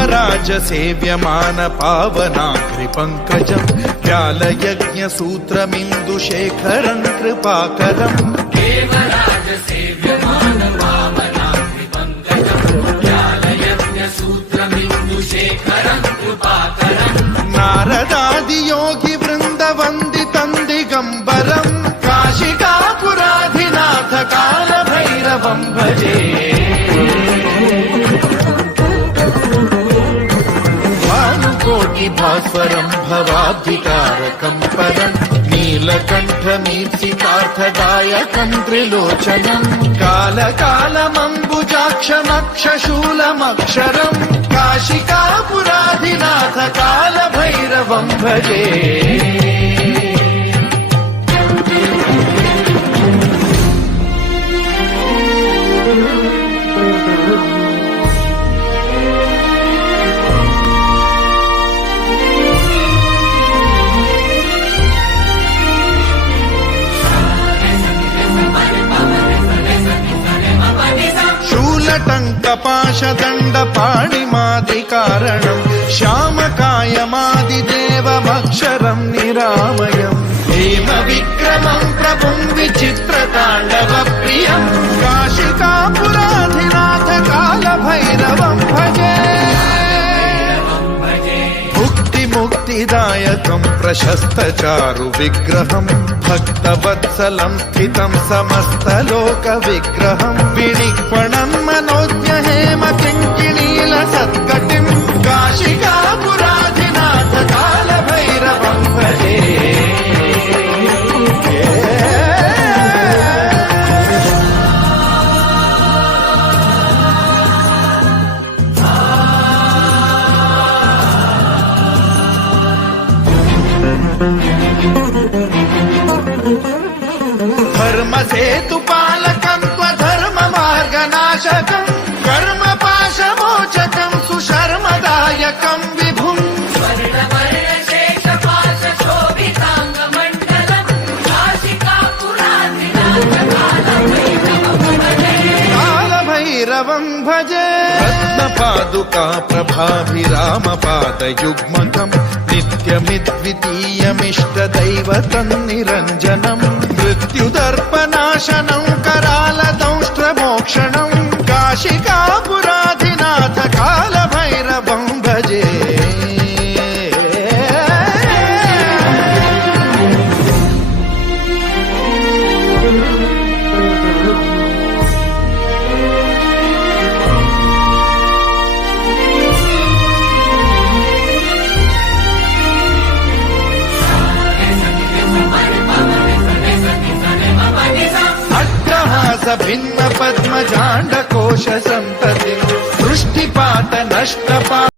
देवराज सेव्यमान पावनाग्रिपङ्कजम् व्यालयज्ञसूत्रमिन्दुशेखरम् कृपाकरम् देवराज सेव्यमान पावनाग्रिपङ्कजम् व्यालयज्ञसूत्रमिन्दुशेखरम् कृपाकरम् नारदादियोगि वृन्दवन्दितम् दिगम्बरम् काशिकापुराधिनाथ कालभैरवम् भजे भास्वरम् भवाब्धिकारकम् परम् नीलकण्ठमीर्तिकार्थदायकम् त्रिलोचनम् कालकालमम्बुजाक्षमक्षशूलमक्षरम् काशिकापुराधिनाथ कालभैरवम् भजे शूलटङ्कपाशदण्डपाणिमादिकारणम् श्यामकायमादिदेवमक्षरम् निरामयम् हेमविक्रमम् प्रभुम् विचित्रताण्डवप्रियम् काशिकापुराधिनाथ कालभैरवम् भजे मुक्तिदायकम् प्रशस्तचारु विग्रहम् भक्तवत्सलम् स्थितम् समस्तलोकविग्रहम् विनिक्वणम् मनोज्ञ हेम किङ्किणील सत्कटिम् काशिकापुराधिनाथ कालभैरवम् भजे धर्मसेतुपालकम् त्वधर्ममार्गनाशकम् कर्मपाशमोचकम् सुशर्मदायकम् विभुम् कालभैरवम् भजे रत्नपादुका प्रभाभिरामपादयुग्मकम् नित्यमिद्वितीयमिष्टदैवतम् निरञ्जनम् मृत्युदर्पनाशनम् करालदंष्ट्रमोक्षणम् काशिकापुराधिनाथ कालभैरवम् भजे भिन्न पद्मजाण्डकोश सन्तति वृष्टिपात नष्टपात